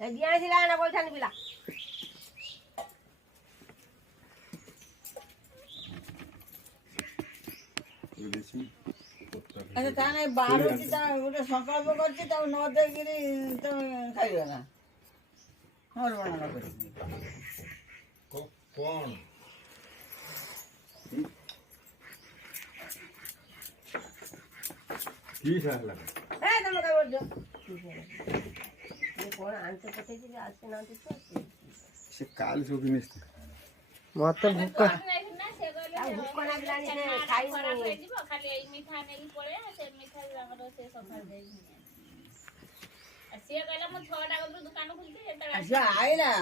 दिया सिला ना बोल थानी पिला अच्छा ताने बारो की ता गोटे संकल्प करछि त न देगिरी त खाइबा ना हमर बना करछि कौन की साला ए तुम का बोल दो ये कौन आंते पते जी आज से ना तो से काल सो भी नहीं मत भूख भूख ना बिलानी से खाई खाली ए मिठा नेकी पळे से मिठा हमरो से सफर दे से कहला म 6 टा को दुकान खुलती एता अच्छा आइला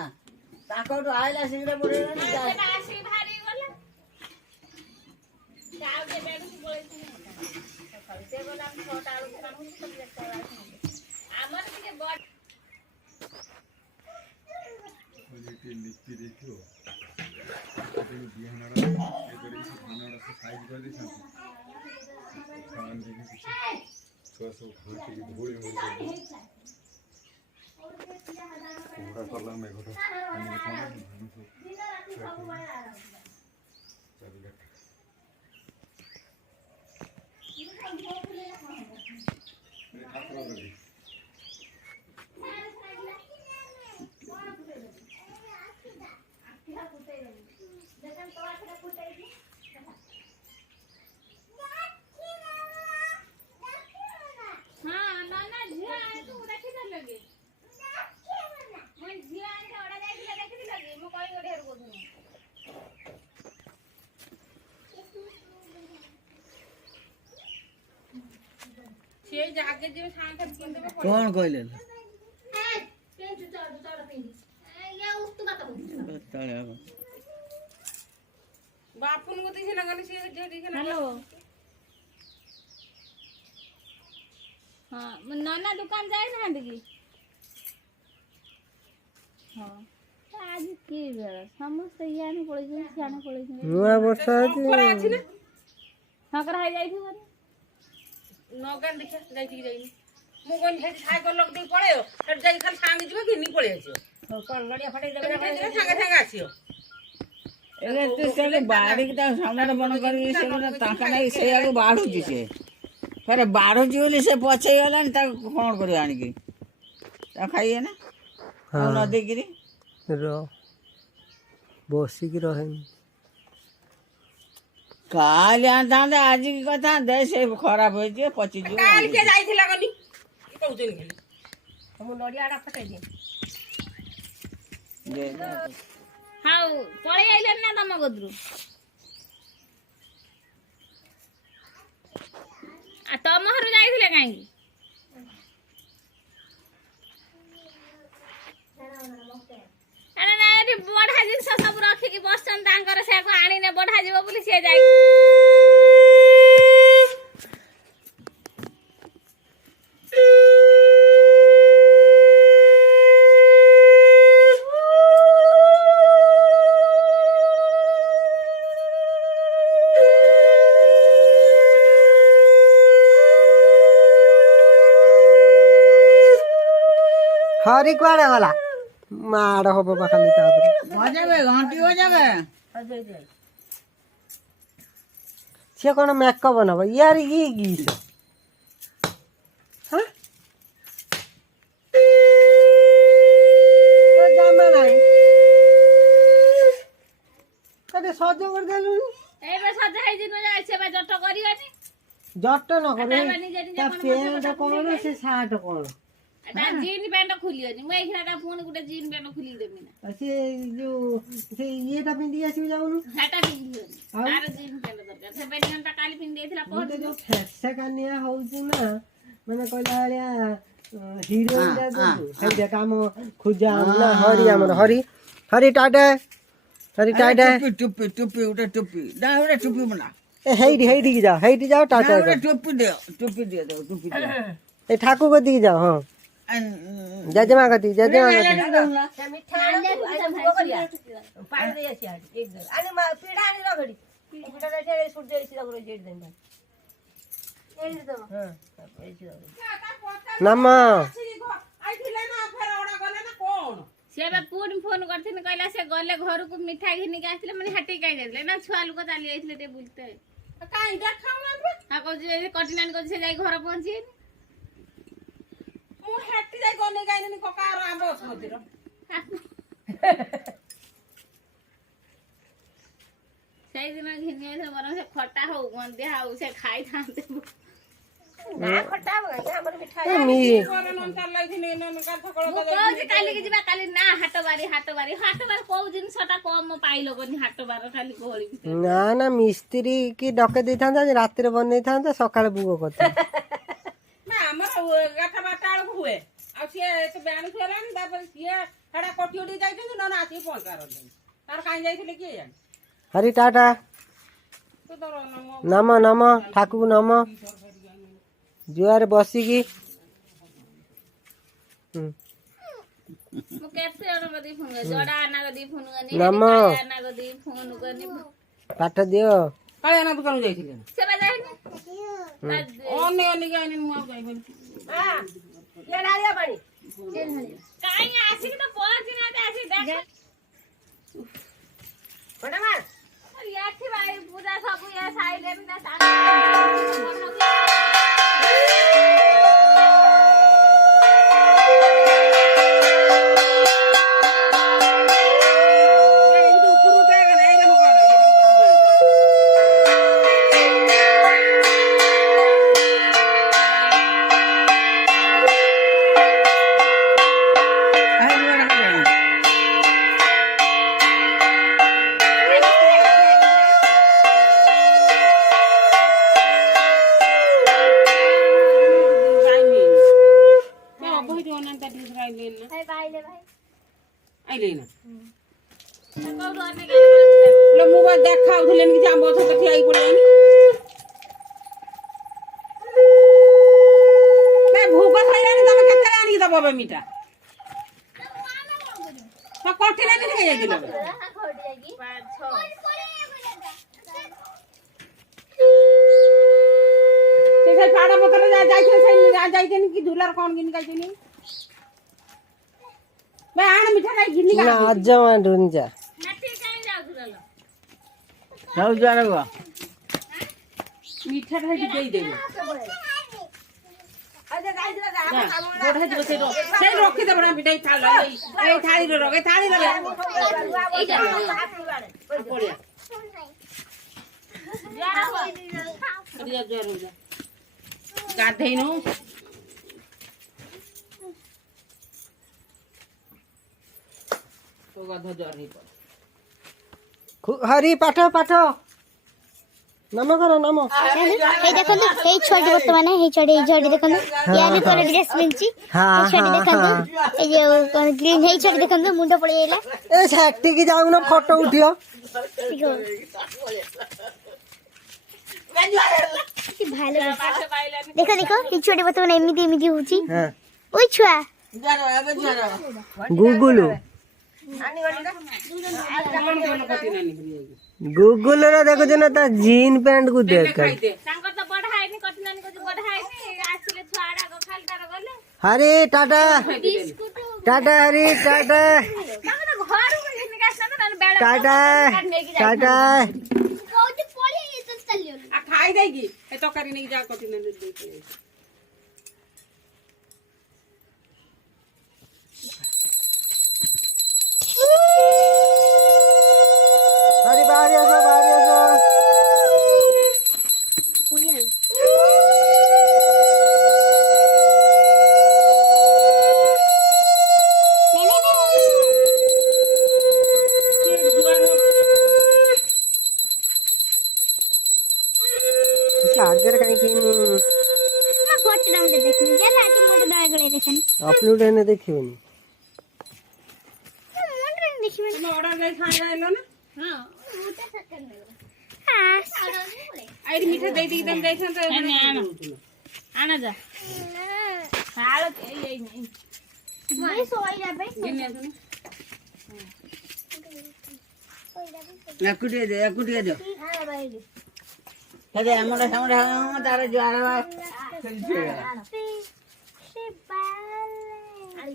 ताकोटो आइला सिंगरे पड़ेला नि से आसी भारी गला जाओ के बेडू पळे से गला हम 6 टा दुकान खुलती सब देखता है हमर के बड मुझे लिखी देखियो बिहानरा एकर बिहानरा से साइज कर दी सामान देखि कुछ सो होती भूल हो गई पूरा कलर में घोटो हमने कौन कौन कहले बापुन को दिखे ना गनी से दिखे ना हेलो हां नाना दुकान जाई ना देखी हां आज की बेला समस्त यानी पड़े जे जाना पड़े जे नुआ वर्षा अछि ना हाकर हाई जाई थी मारे नगन देखा जाई थी जाई मु कोन हे साइकिल लग दे पळेयो फेर जाई खाली सांग जीव कि नी पळे आछियो कोन गड़िया फटाई देबे ना सांग सांग आछियो एले ते बाड़ी के सामने बन कर से ताका नहीं से आगो बाढ़ू जी से पर बाढ़ू जी बोली से पछे गला न ता कोन करियो आनी की ता खाइए ना हाँ। न देगिरी रो बसी की रहे काल आंदा आज की कथा दे से खराब हो जे पची जो काल के जाई थिला गनी कहउजन गेली हम नडियाडा फटाई दे हां पळे आइले ना तम गदरु आ तम हरु जाईथिले काई अरे ना एठी बढा जिंस सब रखी की बसन तांकर से को आनी ने बढा जीव बोली से जाई हरी कुआड़े वाला माड़ हो बाबा खाली तापर हो जावे घंटी हो जावे से कोन मेकअप बनाबो यार ई गीस हां तो जामा नाही कदे सज कर देलु एबे सजाई दिन जाई से बा जट करियोनी जट न करे ता पेंट कोन से शर्ट कोन ता जीन पैंट खुलियोनी मैं एखरा फोन गुटे जीन पैंट खुली देमी ना से जो से येटा पिंदी आसी जाउनु हाटा पिंदियोनी तार जीन पैंट दरकार से पैंट ता काली पिंदी देथिला मोटे जो फैसा कन्या होउची ना माने कहला आलिया हीरोइन दे दो हे काम खुजा ना हरी हमर हरी हरी टाटा टोपी टोपी टोपी उठे टोपी ना उठे टोपी बना ए हेडी की जाओ टाटा उठे टोपी दे टोपी दे टोपी दे ए ठाकुर को दी जाओ हां जजमा गति मिठा भुगो करिया पानी दे आसी एक जन आणि पीडा आणि रगडी पीडा रे सूट दे सी रगडी जेड देन ए दे हां पैसे नम्मा आई थिले ना फेर ओडा गले ना को से बा पुणी फोन करथिन कहला से गले घर को मिठाई घिनी के आथिले माने हटी काई देले ना छुआ लोक चाली आइथिले ते बुलते काई देखाउ ना बे हा को जे कटिनान को से जाई घर पहुंची मु हटी जाई गने गाइनी ककार आंब असमतिर सेई दिन घिनी से बरम से खट्टा हो गंदे हाउ से खाई थांते ना खट्टा बगा हमर मिठाई ए मी करन चल लाइथिने न का थकळ मु कहू काली के जिबा काली ना हाटबारी को जिनसटा कम पाइलो कोनी हाटबार खाली गोळी ना ना मिस्त्री की डके देथांता जे रात्रि बनै थांता सकाळ बुगो करता ना हमर गाथा बाटाळ हुए आ से तो बयान छरान तापर से हडा कोटियोडी जाइथिन न ना आसी पहुंचार तार काई जाइथिले के जान हरि टाटा तो दरो नम नम ठाकुर नम जुआर बसिकी मु केते जण गदी फोन जडा आना गदी फोन गनी नम आना गदी फोन गनी पाठ दियो काई ना दुकान जाइथिले से बजाइनी ओने गाइनी मु गाइबन हां ये डालिया पानी काई आसी त पहुंची ना ते आसी देख बड़ा मार अरे याठी भाई पूजा सब ये साइड में ना आइले ना ले मु बा देखाउ थलेन कि आंब छ कथि आई पड़ेनी मैं भूख खाइलानी तमे केते आनी दबो बे मीठा तो कोठिला नि खाइ जाइदिलो से पाड़ा पतर जाइछे कि झुलार कोन गिन गाइछेनी मैं आण मिठा खाइ गिनी ना आज मा ढूंढ जा नटी काई जाउ दुलालो जाऊ जारे गो मिठा खाइ देई देबे अजे गाइ दिला जा गोड़ है से रखि दे बड़ा मिठाई खा ल ए थाली रे रगे थाली रे ए जा पड़िया यार हो अरे जा हो जा गाधेइनु तो गाधो जर ही पर हरि पाठ पाठ नम करो नम এই দেখুন এই ছড়ি বর্তমানে এই ছড়ি দেখুন ইয়ানি করে ড্রেস পিনছি এই ছড়ি দেখুন এই যে গ্রিন এই ছড়ি দেখুন মুন্ড পড়ে এলা ए सेक्टी की जाऊ ना फोटो उठियो কি ভালো দেখো দেখো এই ছড়ি বর্তমানে এমনি এমনি হচ্ছে हां ওই ছুয়া जारो अब जारो गूगल आनी गली का कोन कति नानी करिए गूगल रे देखो जना ता जीन पैंट को देख कर खाइ दे तांकर तो बढ़ाइनी कटिनानी को बढ़ाइनी आसिले छुआडा को खाली तार गले हरि टाटा बिस्कुट टाटा हरि टाटा तांकर तो घर को घिन के आसना ना बेड़ा टाटा टाटा কৌটি পড়ে তো চলিও आ खाइ देगी ए तो करी नहीं जा कति नानी दे हरि बाहर आसो आगे कहीं की না ফটো নাম দেখুন যে লাটি মোড় দাগলে দেখেন अपलोड है देखियोनी মোড় দেখিবেন तुम ऑर्डर नहीं खाइ आइलो ना हां ওটা সেকেন্ড হ্যাঁ आई मीठा दे दी दम जाइछन तो आना जा खालो ए नहीं ভাই সবাই যাবে गिने सुन एकुटिया दे হ্যাঁ ভাই अरे हमरा हमरा तारे जारे সে বাল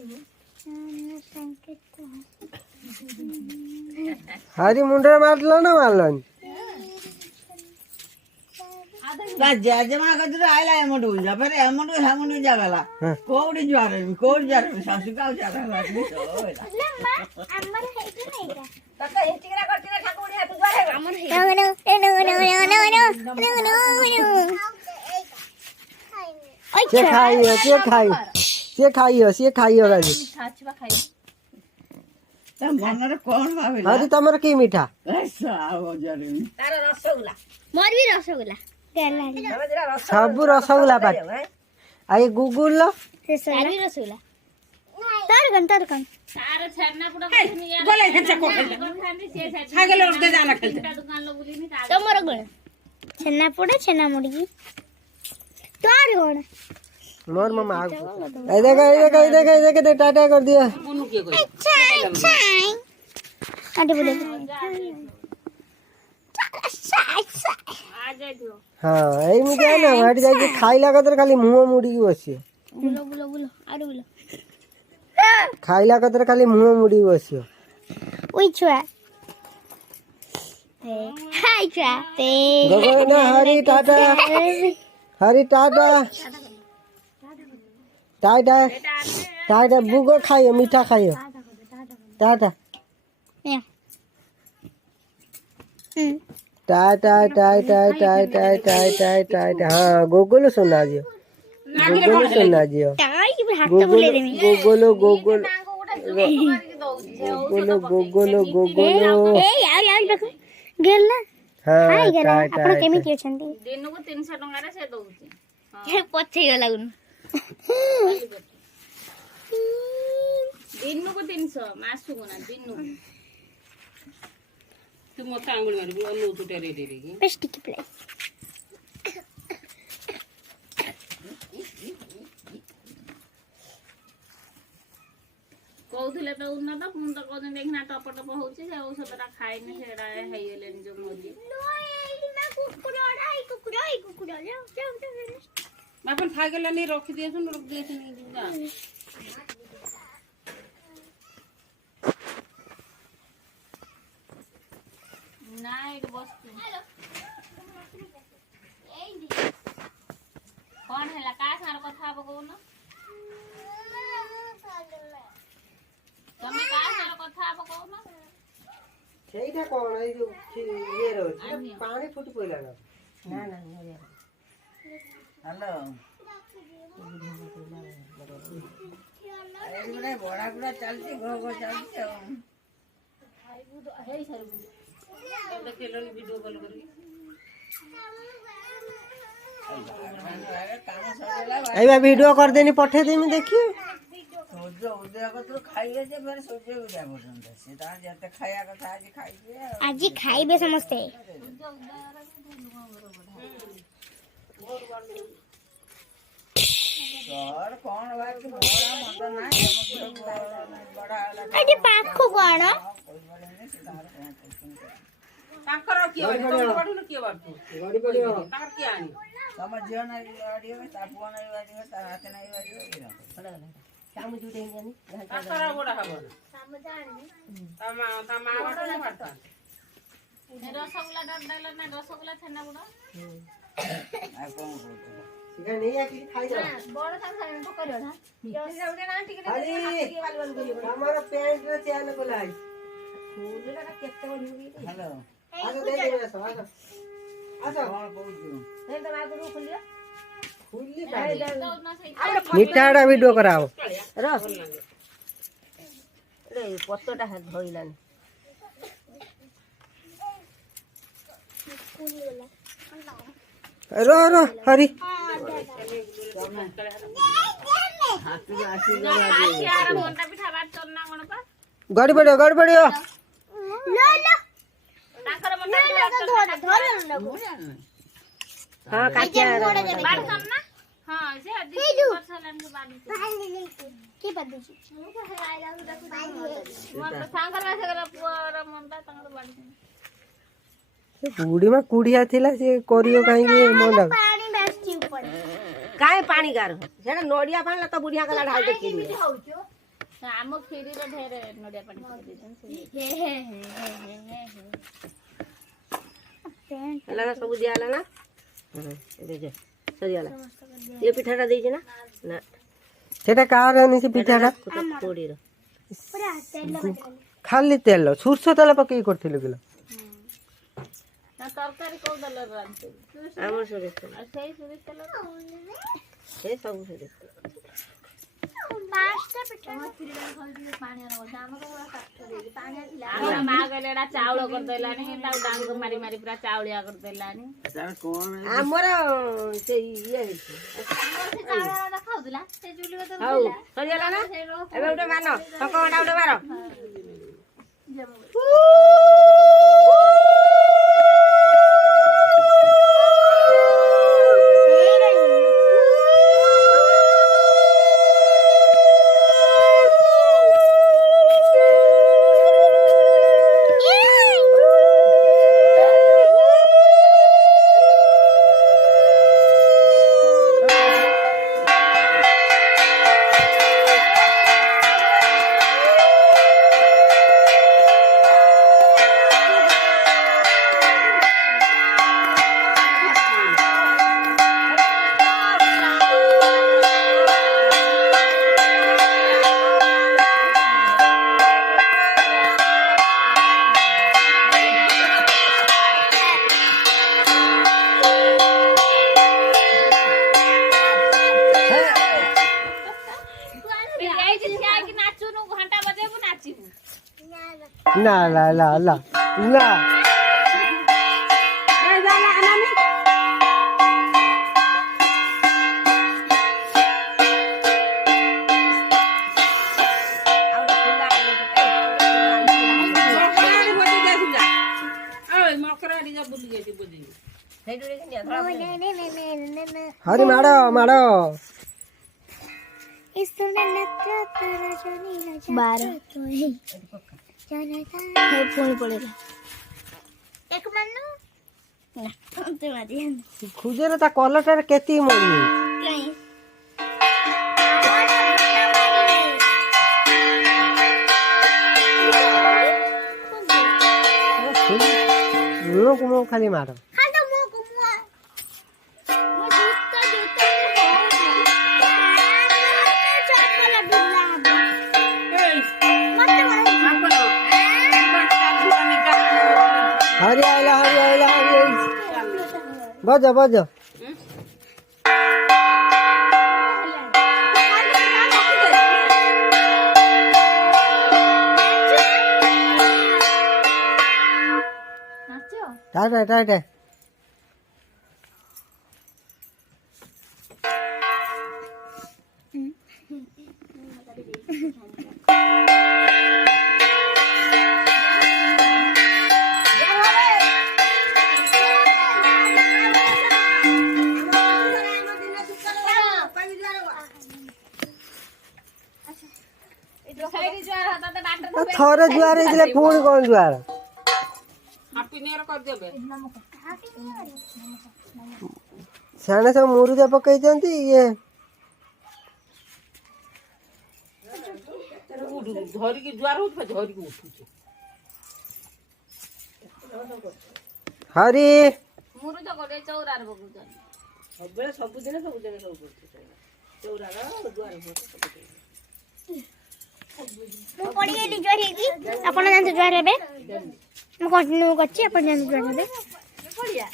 हरी मुंडे मारलो ना मारलन जमा कदर आयला एमंट उजा फिर एमंट जा गला कोडी ज्वार सासू का ज्वार लागली तो ଆମର ହେଇଛି ନାଇଁ କା ତତେ ହିଚିକିରା କରିଛି ନା ଠାକୁର ହାତ ଦ୍ୱାର ଆମର नो नो नो नो नो नो नो से खाइयो गाजी मन रे कोन भाबिला हरी तमर की मीठा ऐसा आओ जरे ତାର ରସଗୋଲା मोर भी रसगुल्ला केला ତମେ ଯେଟା सब रसगुल्ला पाट आई गुगुल लो से सारी रसगुल्ला तार कन तार छन्ना पुडा कोनी यार बोले हेचा कोठे खानी से से सागे लोग दे जाना खेलते दुकान लो बुली नी तार तमर गुण छन्ना पोड़े छन्ना मुड़ी तार गुण मोर मम्मा आग ए देख टाटा कर दिया बुनु के कोई आटे बोले आ जाय दियो हां एई मु क्या ना हट जाके खाइला कतर खाली मुंह मुड़ी बसी बोलो बोलो बोलो आटे बोलो खाइला कतर खाली मुंह मुड़ी बसी ओइ छुआ हाय छुआ ते गगन ना हरी टाटा टाटा बुगो खाइयो मीठा खाइयो टाटा या टाटा हाँ गोगोलो सुना जियो ताई की हाथ तो बोले रे गोगोलो ए यार देखो गेल ना हाँ हाय गेल आपण केमिति अछंती दिन को 300 टंका रे से दउची हे पछे गला गुन दिन को 300 मासु गुना दिन को तू मोटा आंगुल मारबी अनु टुटे रे रे की बेस्ट की प्ले कहउथिले तो उन्नत पुन तो कोन देखना टप टप होउची से औषधटा खाइने सेडा हेइलेन जो मोदी कुकुरा जाओ अपन खा गेला नहीं रख दिए सुन रख दिए सुन जा नाइट वस्तु कौन है का सार कथा बकौन तमे का सार कथा बकौन ସେଇଟା କଣ ଏଇ ଯୋଉ ଇଏ ରହୁଛି ପାଣି ଫୁଟି ପଇଲା ନା हेलो अरे बड़ा बड़ा चलती घो चलती देखिलन वीडियो कॉल करके काम सरेला एबा वीडियो कर देनी पठे देमी देखिए सूर्य उदय कतरो खाइए जे फिर सूर्य उदय पसंद से ता जते खाया कथा आज खाइए आज खाइबे समस्ते और कौन बात की बड़ा मत ना बड़ा अरे पाखो कोण ताकर की हो बडू की बात गड़ी पड़ियो तार की आनी तम जीवन गाड़ियो में तापुआ नहीं गाड़ियो तार हाथ नहीं गाड़ियो शाम जुटे जानी ताकर गोडा हबो तमा बाटा ना बाटा रसगुल्ला डडला ना रसगुल्ला छन्ना बुडा आ कौन सिगा नहीं आकी खाई जा बड़ सा तो करियो ना जौडे ना टिके अरे हमारा पैंट रे चैन खोलाई फूलला केते बडी हेलो आजा दे दे आजा आजा कौन कहू हे त आगु खुलिया खुली ना सही मिठाड़ा वीडियो कराओ रस रे पत्तोटा धइलानी रो हरी हाथ में आसी यार मोंटा पिठा बात करना कोन पा गड़ी पड़ियो लो लो ताकर मोंटा धर हां काचिया बात करना हां से अधिक परसलन के बात की पद्धति मोर सांगर वासे कर पुअर मोंटा तंगर बात बुढ़ी में कुड़िया थिला से करियो काई के मोंडा पानी बेस्टी ऊपर काहे पानी गार सेटा नोडिया पानी त बुढ़िया कला ढाल दे की ଆମ କ୍ଷୀରିର ଢେର ନଡ଼ିଆ ପାଣି ପକେଇ ଦେଇଛନ୍ତି ହେଲା ନା ସବୁ ଦିଆହେଲା ନା ସରିଗଲା ଏ ପିଠାଟା ଦେଇଛି ନା ନା ସେଟା କାହାର ସେ ପିଠାଟା କୋଡ଼ିର ଖାଲି ତେଲ ସୋରିଷ ତେଲ ପକେଇକି କରିଥିଲୁ କିଲୋ ତରକାରୀ କୋଉ ତେଲରେ ରାନ୍ଧିଥିବୁ ଆମର ସୋରିଷ ତେଲ ଆଉ ସେଇ ସୋରିଷ ତେଲ ସେ ସବୁ ସୋରିଷ ତେଲ ମା କହିଲେ ଏଟା ଚାଉଳ କରିଦେଲାନି ତାକୁ ଡାଙ୍ଗ ମାରି ମାରି ପୁରା ଚାଉଳିଆ କରିଦେଲାନି ଆମର ସେ ଇଏ ହେଇଛି ଖାଉଥିଲା ସେ ଚୁଲି ହଉ ସରିଗଲା ନା ଏବେ ଗୋଟେ ମାନ ଟଙ୍କା ଗୋଟେ ମାର ନା ନା ନା ନା ନା हरी माड़ो माड़ो खुजर ता कलर केती मोड़ी मुँह खाली मारो हरी आइला हरी आइला हरी बज बज टाटा टाटा थोड़े जुआर होइले पुणी कोन जुआर हैप्पी न्यू ईयर कर देबे साने सब मुरुजा पकई जंती ये धरी की जुआर होत धरी की उठुचे हरी मुरुज गोटे चौरार बगुचन सबे सब दिन सब करते चौरार दुआर सब ମୁଁ ପଡି ଗଲି ଜୁଆର ହେଇକି ଆପଣ ଜାଣନ୍ତୁ ଜୁଆର ହେବେ ମୁଁ କଣ୍ଟିନ୍ୟୁ କରୁଛି ଆପଣ ଜାଣନ୍ତୁ ଜୁଆର ହେବେ ପଡିଆ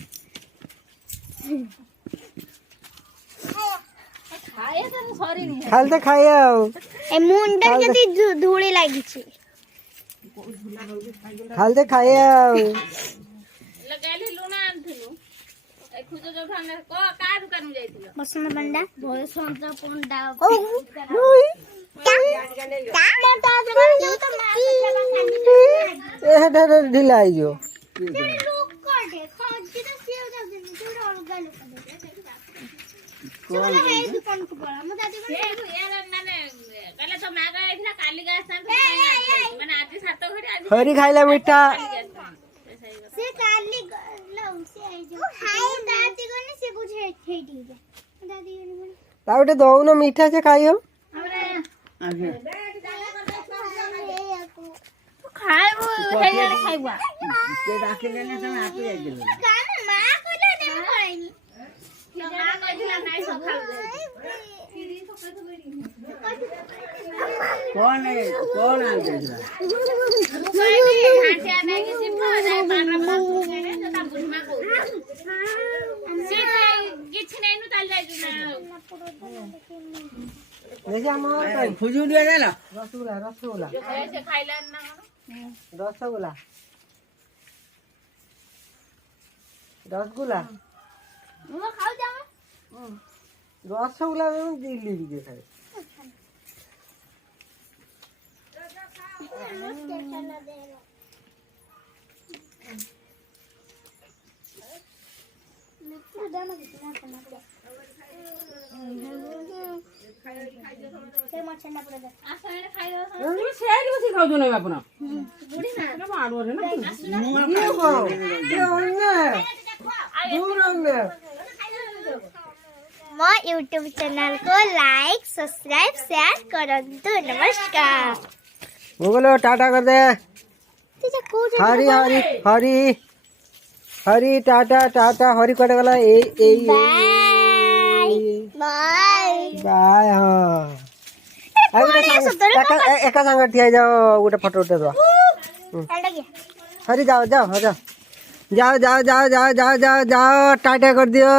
ଖାଏ ତ ସରିନି ଖାଲି ତ ଖାଇବା ଆଉ ଏ ମୁଣ୍ଡ ଯଦି ଧୂଳି ଲାଗିଛି ଖାଲି ତ ଖାଇବା ଆଉ ଲଗାଇଲି ଲୁଣ ଆଣିଥିଲୁ ଏ ଖୁଜ ଯୋଉଠୁ ଆଣିଲେ କା ଦୋକାନକୁ ଯାଇଥିଲ ବସନ୍ତ ପଣ୍ଡା ବସନ୍ତ ପଣ୍ଡା ढिला आईजो हरी खाइला मीठा गोटे दौन मीठा से खाई हम ଖାଇବୁ ହେଇଗଲେ ଖାଇବୁ କିଏ ଡାକିଲେ ନା ତମେ ଆକୁ ଯାଇଥିଲ ମା କହିଲା ଦେବେ ପଳେଇନି ମା କହିଥିଲା ନାଇଁ ସକାଳୁ କଣ ଆଣିଥିଲା ହାଟିଆ ନେଇକି ଯିବ ଯାଇ ବାରା ବାସୁ କିଣେ ତା ବୁଢୀମା କହୁଥିଲା ସେ କିଛି ନେଇନୁ ତାହେଲେ ଯାଇଛୁ ନା देखिए हमारा ଖୁଜୁରି ଟିକେ ଦେଲ रसगुल्ला रसगुल्ला ସେ ଖାଇଲାନି ନା କଣ रसगुल्ला रसगुल्ला ମୁଁ ଖାଉଛି ଆମେ रसगुल्ला में दिल्ली भी खाए ଆସଣେ ଖାଇଦବ ସେଇଠି ବସି ଖାଉଛୁ ନା ଆପଣ ବୁଢୀ ନା ମାଡୁଆରେ ନା मो यूट्यूब चैनल को लाइक सब्सक्राइब शेयर करंतु नमस्कार बोलो टाटा कर दे तुझे कौन हरी हरी हरी हरी टाटा टाटा हरी कटे गला ए ए बाय बाय बाय हां एका संग ठिया जाओ गोटे फोटो उठे दो हरी जाओ जाओ जाओ जाओ जाओ जाओ जाओ जाओ जाओ जाओ टाटा कर दियो।